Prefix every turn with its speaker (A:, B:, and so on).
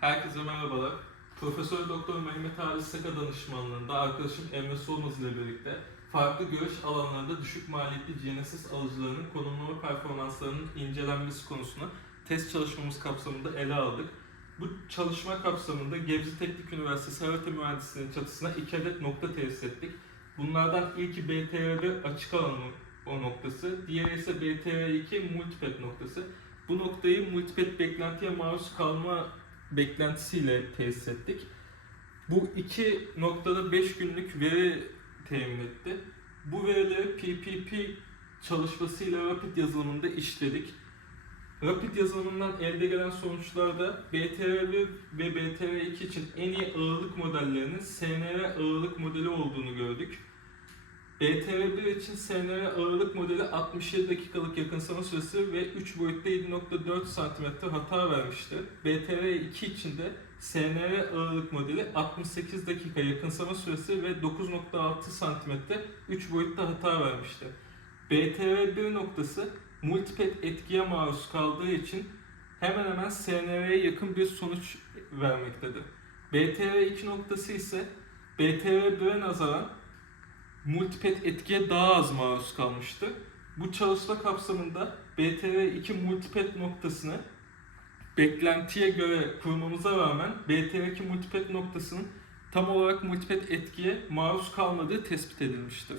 A: Herkese merhabalar. Profesör Doktor Mehmet Ali Saka danışmanlığında arkadaşım Emre Solmaz ile birlikte farklı görüş alanlarında düşük maliyetli GNSS alıcılarının konumlama performanslarının incelenmesi konusunu test çalışmamız kapsamında ele aldık. Bu çalışma kapsamında Gebze Teknik Üniversitesi Harita Mühendisliği'nin çatısına iki adet nokta tesis ettik. Bunlardan ilki BTR1 açık alan o noktası, diğeri ise BTR2 multipet noktası. Bu noktayı multipet beklentiye maruz kalma beklentisiyle tesis ettik. Bu iki noktada 5 günlük veri temin etti. Bu verileri PPP çalışmasıyla Rapid yazılımında işledik. Rapid yazılımından elde gelen sonuçlarda BTR1 ve BTR2 için en iyi ağırlık modellerinin SNR ağırlık modeli olduğunu gördük. BTR1 için SNR ağırlık modeli 67 dakikalık yakınsama süresi ve 3 boyutta 7.4 cm hata vermişti. BTR2 için de SNR ağırlık modeli 68 dakika yakınsama süresi ve 9.6 cm 3 boyutta hata vermişti. BTR1 noktası multipet etkiye maruz kaldığı için hemen hemen SNR'ye yakın bir sonuç vermektedir. BTR2 noktası ise BTR1'e nazaran multipet etkiye daha az maruz kalmıştı. Bu çalışma kapsamında BTR2 multipet noktasını beklentiye göre kurmamıza rağmen BTR2 multipet noktasının tam olarak multipet etkiye maruz kalmadığı tespit edilmiştir.